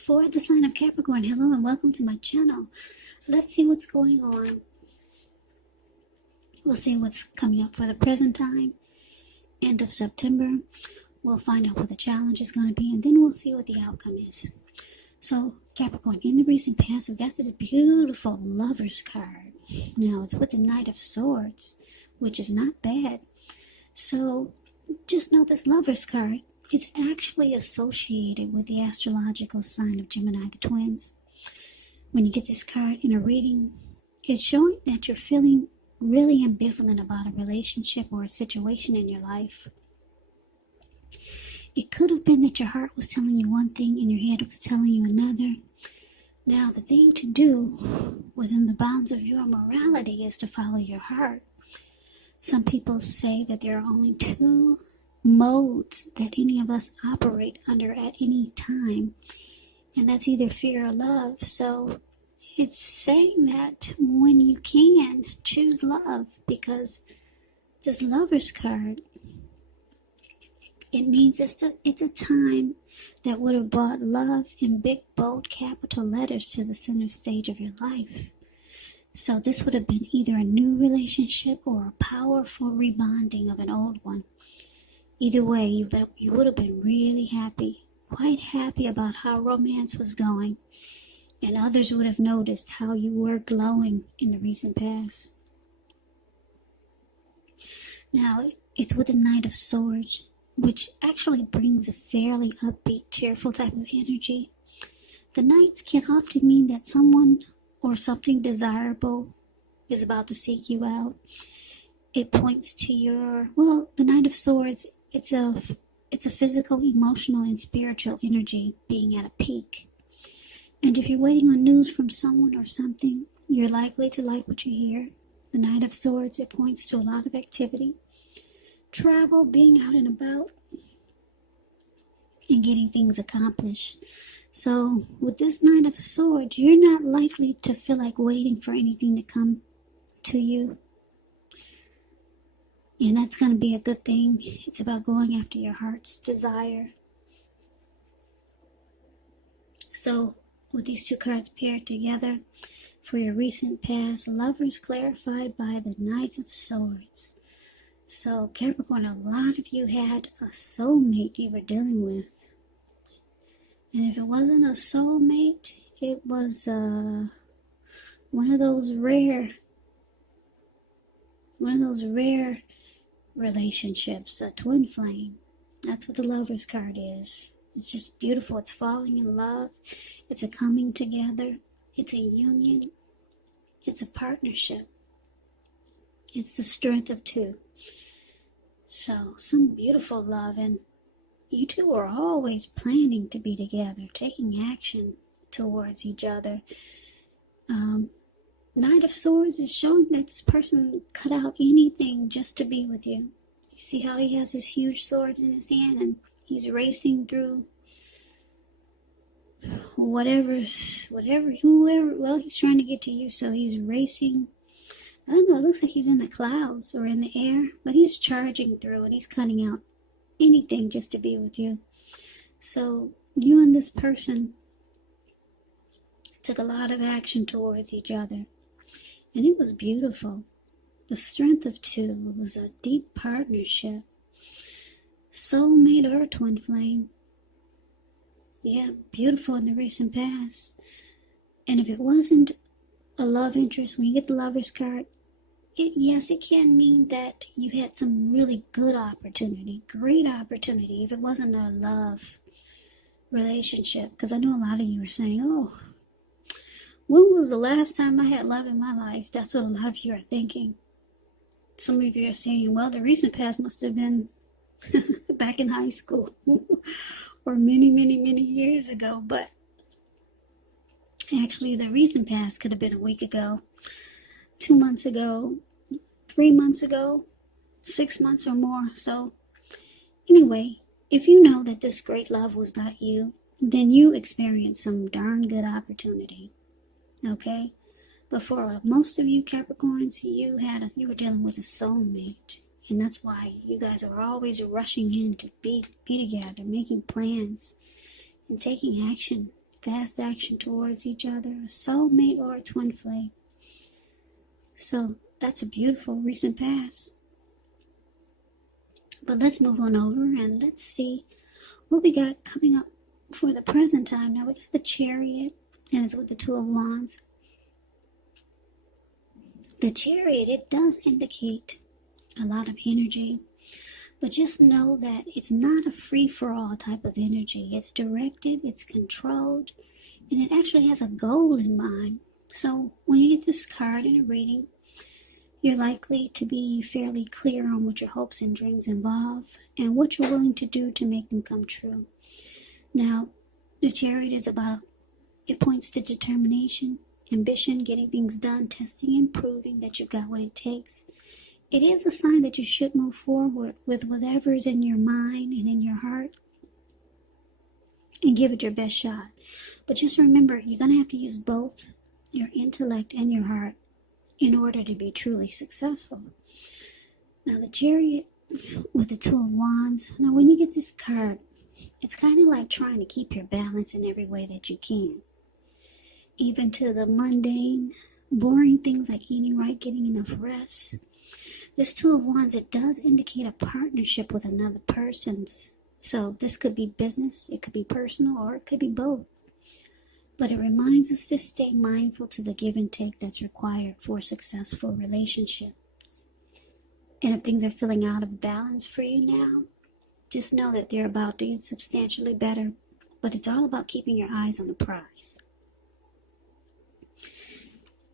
for the sign of Capricorn. Hello and welcome to my channel. Let's see what's going on. We'll see what's coming up for the present time. End of September. We'll find out what the challenge is going to be, and then we'll see what the outcome is. So, Capricorn, in the recent past, we got this beautiful Lover's card. Now, it's with the Knight of Swords, which is not bad. So, just know this Lover's card is actually associated with the astrological sign of Gemini, the twins. When you get this card in a reading, it's showing that you're feeling really ambivalent about a relationship or a situation in your life. It could have been that your heart was telling you one thing and your head was telling you another. Now, the thing to do within the bounds of your morality is to follow your heart. Some people say that there are only two modes that any of us operate under at any time, and that's either fear or love. So it's saying that when you can, choose love, because this Lover's card, it means it's a time that would have brought love in big, bold, capital letters to the center stage of your life. So this would have been either a new relationship or a powerful rebonding of an old one. Either way, you would have been really happy, quite happy about how romance was going, and others would have noticed how you were glowing in the recent past. Now, it's with the Knight of Swords, which actually brings a fairly upbeat, cheerful type of energy. The Knights can often mean that someone or something desirable is about to seek you out. It points to the Knight of Swords, it's a physical, emotional, and spiritual energy being at a peak. And if you're waiting on news from someone or something, you're likely to like what you hear. The Knight of Swords, it points to a lot of activity, travel, being out and about, and getting things accomplished. So with this Knight of Swords, you're not likely to feel like waiting for anything to come to you. And that's going to be a good thing. It's about going after your heart's desire. So with these two cards paired together, for your recent past, Lovers clarified by the Knight of Swords. So Capricorn, a lot of you had a soulmate you were dealing with. And if it wasn't a soulmate, it was one of those rare relationships, a twin flame. That's what the Lover's card is. It's just beautiful. It's falling in love. It's a coming together. It's a union. It's a partnership. It's the strength of two. So, some beautiful love, and you two are always planning to be together, taking action towards each other. Knight of Swords is showing that this person cut out anything just to be with you. You see how he has this huge sword in his hand and he's racing through whoever, well, he's trying to get to you, so he's racing. I don't know, it looks like he's in the clouds or in the air, but he's charging through and he's cutting out anything just to be with you. So you and this person took a lot of action towards each other, and it was beautiful. The strength of two was a deep partnership. Soulmate or twin flame. Yeah, beautiful in the recent past. And if it wasn't a love interest, when you get the Lover's card, yes, it can mean that you had some really good opportunity, great opportunity, if it wasn't a love relationship. Because I know a lot of you are saying, oh, when was the last time I had love in my life? That's what a lot of you are thinking. Some of you are saying, well, the recent past must have been back in high school or many, many, many years ago. But actually, the recent past could have been a week ago, 2 months ago, 3 months ago, 6 months or more. So anyway, if you know that this great love was not you, then you experienced some darn good opportunity. Okay? But for most of you Capricorns, you were dealing with a soulmate. And that's why you guys are always rushing in to be together, making plans and taking action fast action towards each other, a soulmate or a twin flame. So that's a beautiful recent past. But let's move on over and let's see what we got coming up for the present time. Now we got the Chariot, and it's with the Two of Wands. The Chariot, it does indicate a lot of energy, but just know that it's not a free-for-all type of energy. It's directed, it's controlled, and it actually has a goal in mind. So when you get this card in a reading, you're likely to be fairly clear on what your hopes and dreams involve and what you're willing to do to make them come true. Now, the Chariot is it points to determination, ambition, getting things done, testing and proving that you've got what it takes. It is a sign that you should move forward with whatever is in your mind and in your heart and give it your best shot. But just remember, you're going to have to use both your intellect and your heart in order to be truly successful. Now the Chariot with the Two of Wands. Now when you get this card, it's kind of like trying to keep your balance in every way that you can. Even to the mundane, boring things like eating right, getting enough rest. This Two of Wands, it does indicate a partnership with another person. So this could be business, it could be personal, or it could be both. But it reminds us to stay mindful to the give and take that's required for successful relationships. And if things are feeling out of balance for you now, just know that they're about to get substantially better. But it's all about keeping your eyes on the prize.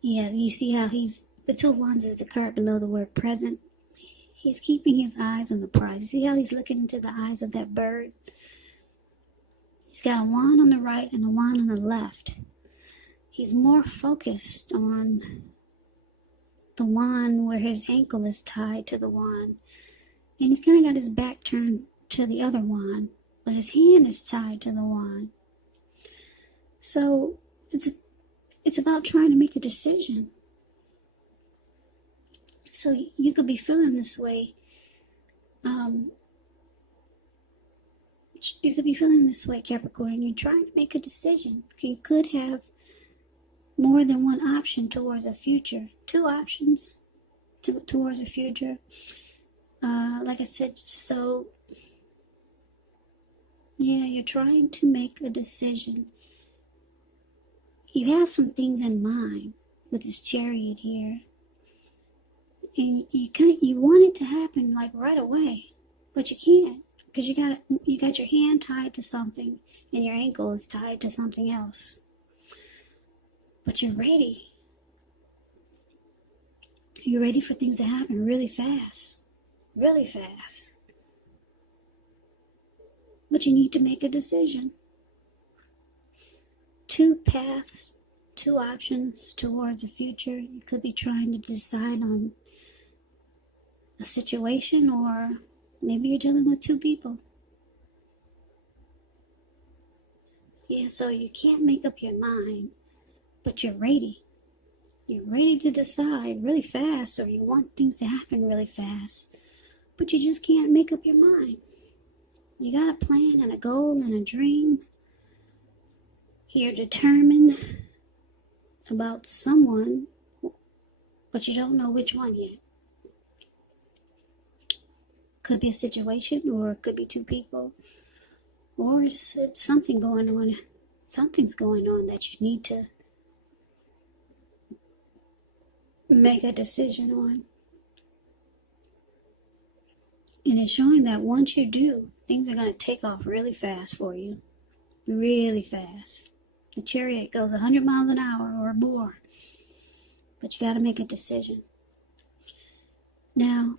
Yeah, you see how the Two of Wands is the card below the word present. He's keeping his eyes on the prize. You see how he's looking into the eyes of that bird? He's got a wand on the right and a wand on the left. He's more focused on the wand where his ankle is tied to the wand. And he's kind of got his back turned to the other wand, but his hand is tied to the wand. So it's about trying to make a decision. So you could be feeling this way. You could be feeling this way, Capricorn. You're trying to make a decision. You could have more than one option towards a future. Two options towards a future. Like I said, so yeah, you're trying to make a decision. You have some things in mind with this Chariot here. And you want it to happen like right away, but you can't. Because you got your hand tied to something and your ankle is tied to something else. But you're ready. You're ready for things to happen really fast. Really fast. But you need to make a decision. Two paths, two options towards a future. You could be trying to decide on a situation, or maybe you're dealing with two people. Yeah, so you can't make up your mind, but you're ready. You're ready to decide really fast, or you want things to happen really fast, but you just can't make up your mind. You got a plan and a goal and a dream. You're determined about someone, but you don't know which one yet. Could be a situation, or it could be two people, or it's something going on. Something's going on that you need to make a decision on. And it's showing that once you do, things are going to take off really fast for you. Really fast. The Chariot goes 100 miles an hour or more. But you got to make a decision. Now,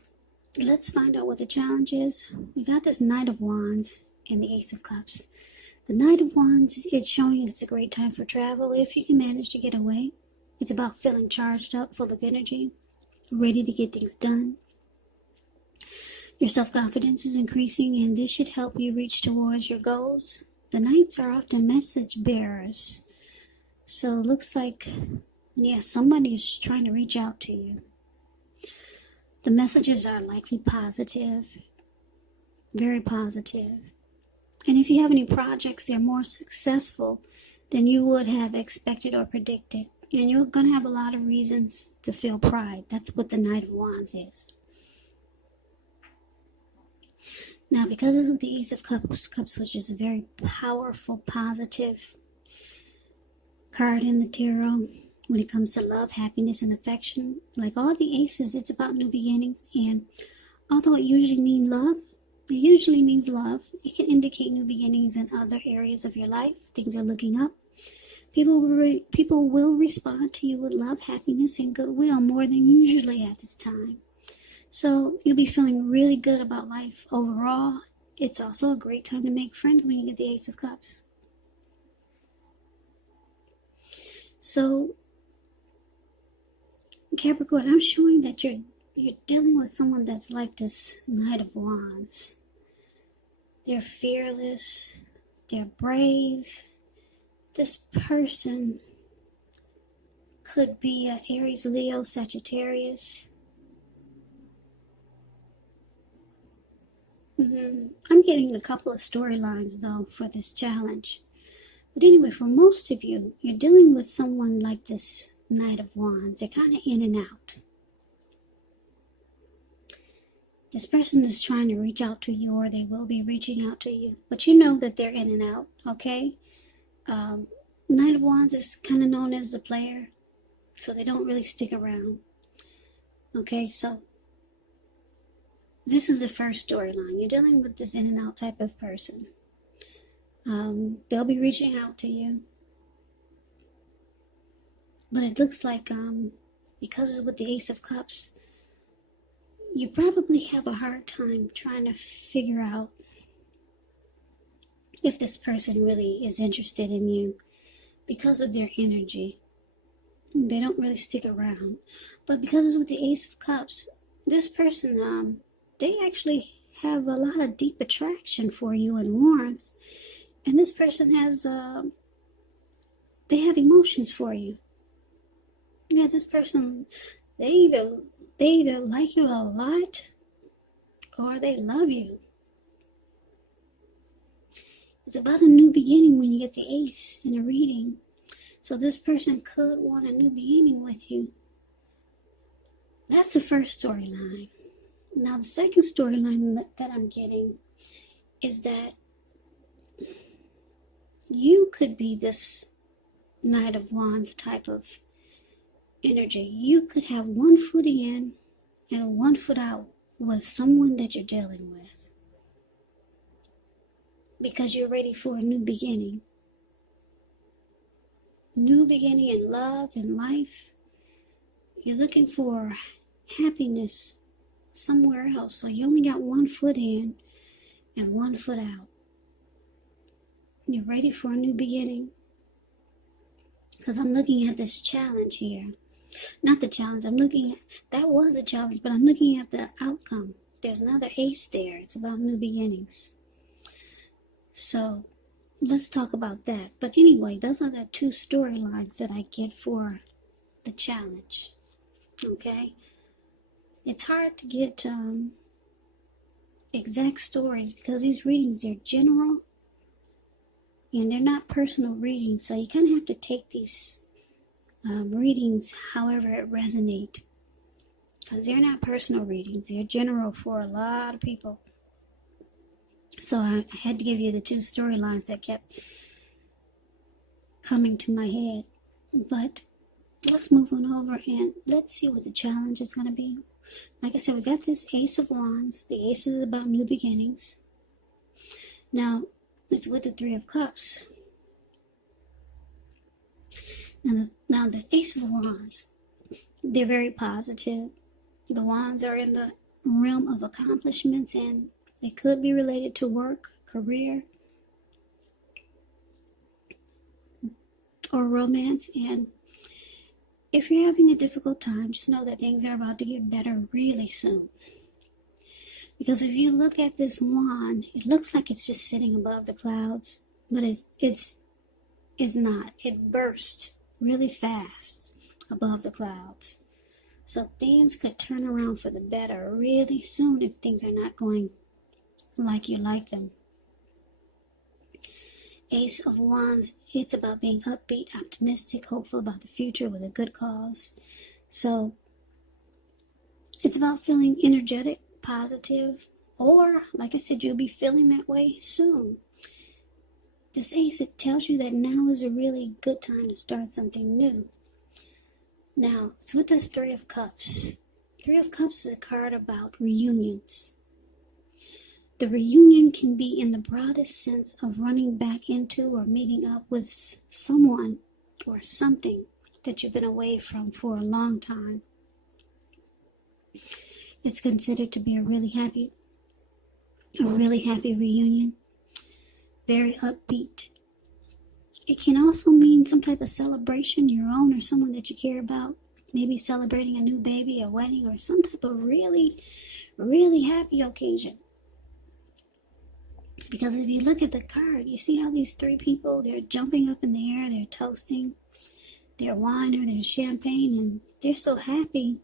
let's find out what the challenge is. We got this Knight of Wands and the Ace of Cups. The Knight of Wands, it's showing it's a great time for travel if you can manage to get away. It's about feeling charged up, full of energy, ready to get things done. Your self-confidence is increasing, and this should help you reach towards your goals. The Knights are often message bearers. So it looks like, yeah, somebody is trying to reach out to you. The messages are likely positive, very positive. And if you have any projects, they're more successful than you would have expected or predicted. And you're going to have a lot of reasons to feel pride. That's what the Knight of Wands is. Now, because it's with the Ace of Cups, which is a very powerful, positive card in the tarot when it comes to love, happiness, and affection. Like all the aces, it's about new beginnings. And although it usually means love, it can indicate new beginnings in other areas of your life. Things are looking up. People will respond to you with love, happiness, and goodwill more than usually at this time. So you'll be feeling really good about life overall. It's also a great time to make friends when you get the Ace of Cups. So, Capricorn, I'm showing that you're dealing with someone that's like this Knight of Wands. They're fearless. They're brave. This person could be an Aries, Leo, Sagittarius. I'm getting a couple of storylines, though, for this challenge. But anyway, for most of you, you're dealing with someone like this Knight of Wands. They're kind of in and out. This person is trying to reach out to you, or they will be reaching out to you. But you know that they're in and out, okay? Knight of Wands is kind of known as the player, so they don't really stick around. Okay, so this is the first storyline. You're dealing with this in and out type of person. They'll be reaching out to you. But it looks like because it's with the Ace of Cups, you probably have a hard time trying to figure out if this person really is interested in you because of their energy. They don't really stick around. But because it's with the Ace of Cups, this person, they actually have a lot of deep attraction for you and warmth. And this person has, they have emotions for you. Yeah, this person, they either like you a lot or they love you. It's about a new beginning when you get the Ace in a reading. So this person could want a new beginning with you. That's the first storyline. Now the second storyline that I'm getting is that you could be this Knight of Wands type of energy. You could have one foot in and one foot out with someone that you're dealing with because you're ready for a new beginning. New beginning in love and life. You're looking for happiness somewhere else. So you only got one foot in and one foot out. You're ready for a new beginning. Because I'm looking at this challenge here. Not the challenge. That was a challenge, but I'm looking at the outcome. There's another Ace there. It's about new beginnings. So let's talk about that. But anyway, those are the two storylines that I get for the challenge. Okay? It's hard to get exact stories because these readings, they're general and they're not personal readings. So you kind of have to take these readings however it resonates, because they're not personal readings. They're general for a lot of people. So I had to give you the two storylines that kept coming to my head. But let's move on over and let's see what the challenge is going to be. Like I said, we got this Ace of Wands. The Ace is about new beginnings. Now, it's with the Three of Cups. Now the Ace of Wands, they're very positive. The Wands are in the realm of accomplishments, and they could be related to work, career, or romance. And if you're having a difficult time, just know that things are about to get better really soon. Because if you look at this wand, it looks like it's just sitting above the clouds, but it's not. It burst really fast above the clouds. So things could turn around for the better really soon if things are not going like you like them. Ace of Wands, it's about being upbeat, optimistic, hopeful about the future with a good cause. So it's about feeling energetic, positive, or like I said, you'll be feeling that way soon. This ace, it tells you that now is a really good time to start something new. Now, it's with this Three of Cups. Three of Cups is a card about reunions. The reunion can be in the broadest sense of running back into or meeting up with someone or something that you've been away from for a long time. It's considered to be a really happy reunion. Very upbeat. It can also mean some type of celebration, your own or someone that you care about. Maybe celebrating a new baby, a wedding, or some type of really, really happy occasion. Because if you look at the card, you see how these three people, they're jumping up in the air, they're toasting their wine or their champagne, and they're so happy.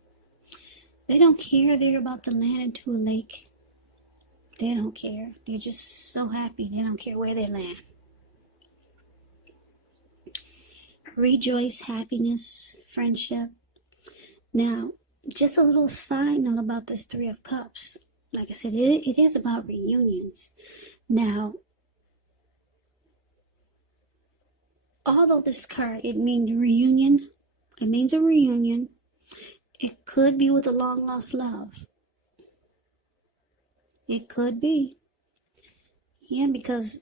They don't care they're about to land into a lake. They don't care. They're just so happy. They don't care where they land. Rejoice, happiness, friendship. Now, just a little side note about this Three of Cups. Like I said, it is about reunions. Now, although this card, it means reunion. It means a reunion. It could be with a long-lost love. It could be. Yeah, because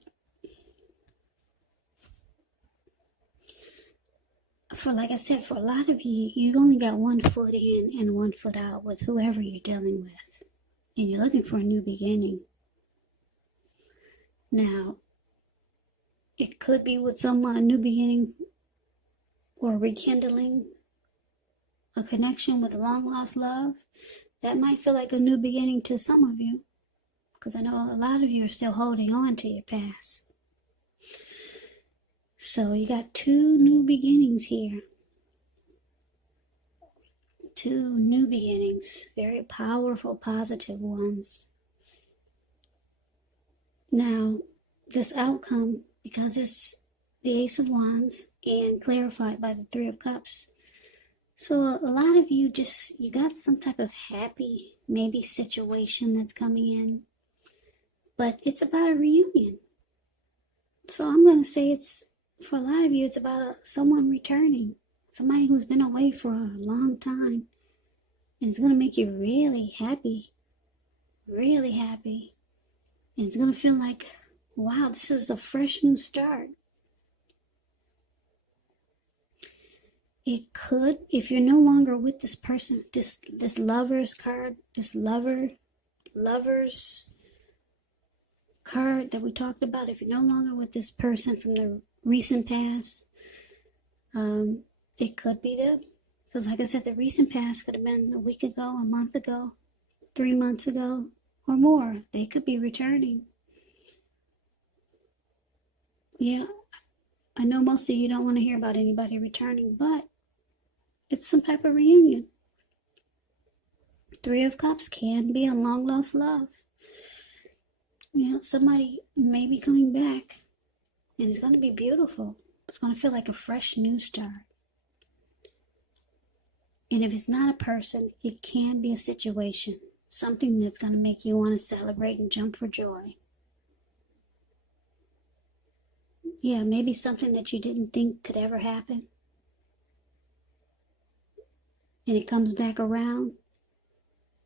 like I said, for a lot of you, you've only got 1 foot in and 1 foot out with whoever you're dealing with. And you're looking for a new beginning. Now, it could be with someone, a new beginning or rekindling a connection with a long-lost love. That might feel like a new beginning to some of you. Because I know a lot of you are still holding on to your past. So you got 2 new beginnings here. 2 new beginnings. Very powerful, positive ones. Now, this outcome, because it's the Ace of Wands and clarified by the Three of Cups. So a lot of you you got some type of happy, maybe situation that's coming in. But it's about a reunion. So I'm going to say for a lot of you, it's about someone returning. Somebody who's been away for a long time. And it's going to make you really happy. Really happy. And it's going to feel like, wow, this is a fresh new start. It could, if you're no longer with this person, this lover's card, this lover's card that we talked about, if you're no longer with this person from the recent past, it could be them. Because like I said, the recent past could have been a week ago, a month ago, 3 months ago, or more. They could be returning. Yeah, I know most of you don't want to hear about anybody returning, but it's some type of reunion. Three of Cups can be a long-lost love. You know, somebody may be coming back, and it's going to be beautiful. It's going to feel like a fresh new start. And if it's not a person, it can be a situation. Something that's going to make you want to celebrate and jump for joy. Yeah, maybe something that you didn't think could ever happen. And it comes back around.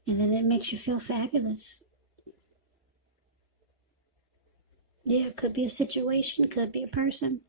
And then it makes you feel fabulous. Yeah, it could be a situation, could be a person.